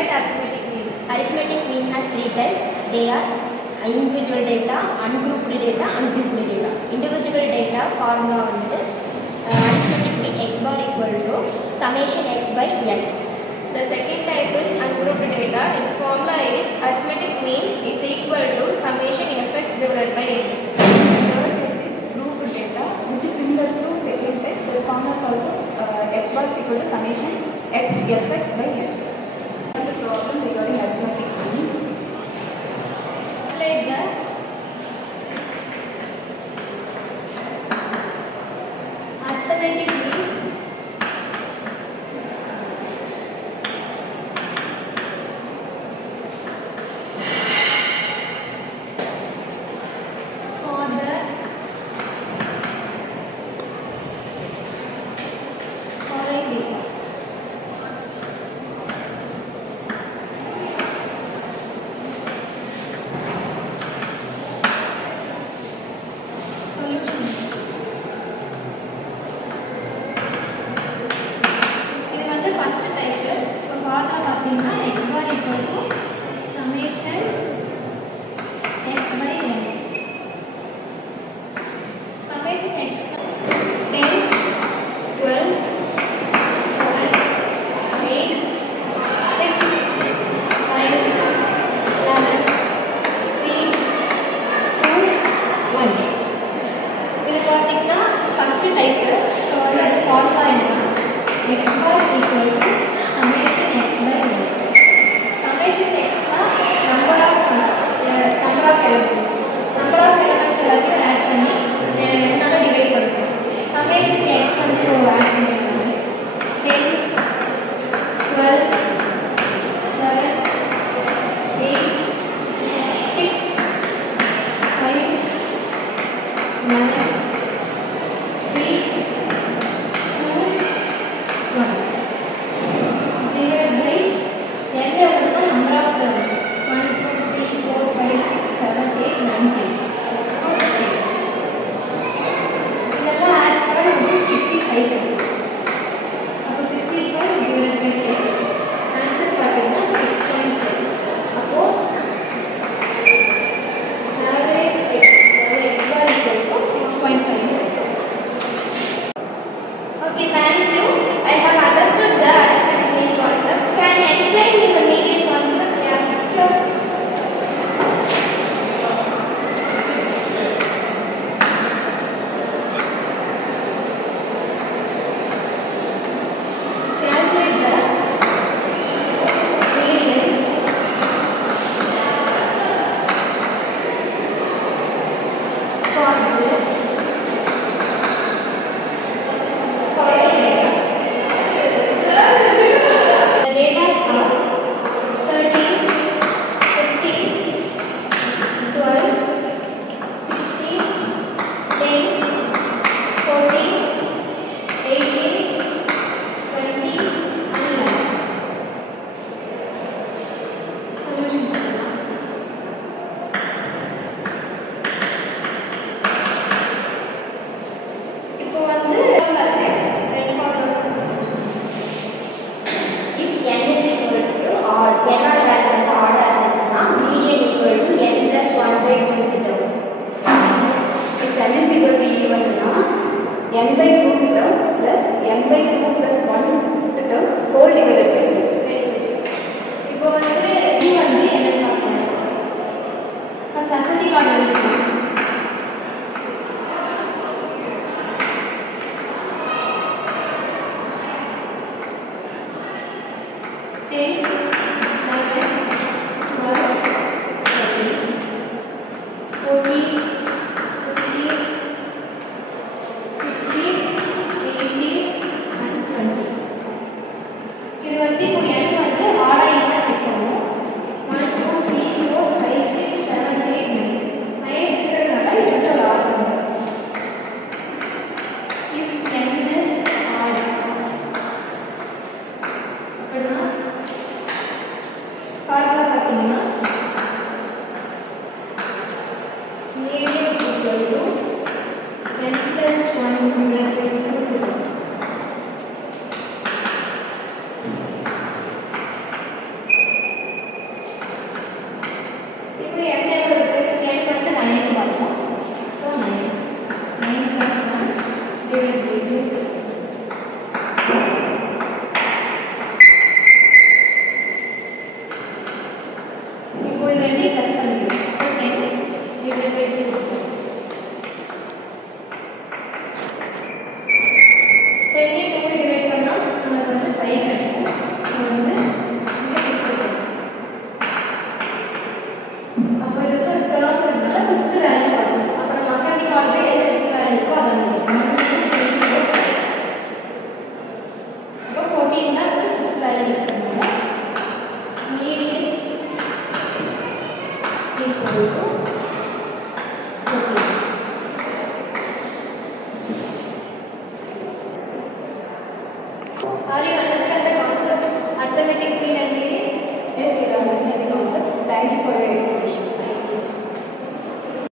Calculate arithmetic mean. Arithmetic mean has three types. They are individual data, ungrouped data, ungrouped data. Individual data formula வந்துட்டு arithmetic mean x bar equal to summation x by n. The second type is ungrouped data. Its formula is arithmetic mean is equal to summation fx divided by n. Third type is grouped data, which is similar to second type. The formula is also x bar is equal to summation x fx by n. The problem regarding arithmetic mean. Apply the arithmetic mean for the following data. Solution. இது வந்து first type. So formula பார்த்தீங்கன்னா x bar equal to summation x by n. Summation x 10, 12, 7, 8, 6, 5, 11, 3, 2, 1. இது பார்த்தீங்கன்னா first type. So அதோட formula என்ன? x bar equal to summation x by n. Summation xனா number of elements. Number of elements எல்லாத்தையும் add பண்ணி என்னால divide பண்ணுறோம். Summation x வந்து add பண்ணிருக்காங்க. 10, 12, 7, 8, 6, 5, 11, 3, 2, 1. Divided by n எவ்வளவுனா number of terms. 1, 2, 3, 4, 5, 6, 7, 8, 9, 10. So, இதெல்லாம் add பண்ணா நமக்கு 65 கிடைக்கும். அப்போ 65 divided by 10. ஆன்சர் பார்த்தீங்கன்னா 6.5. அப்போ average x bar equal to 6.5. Okay, thank you. I have understood the arithmetic mean concept. Can you explain me the median concept? Yeah, sure. Calculate the median for the following data. The data are 13, 15, 12, 16, 10, 14, 18, 20, and 11. Solution. இப்போ வந்து ரெண்டு formulas. If n is equal to odd, n ஓட value வந்து ஆர்டா இருந்துச்சுன்னா median equal to n plus 1 by 2 க்கு தரும். If n is equal to even னா n by 2 க்கு term plus n by 2 plus 1 க்கு term whole divided by 2. இப்போ வந்து இது வந்து என்னன்னு பார்க்கணும். ஃபர்ஸ்ட் அசெண்டிங் ஆர்டர் இருக்கு. Ten, 11, 12, 13, 14, 15, 16, 18, and 20. இது வந்து இப்போ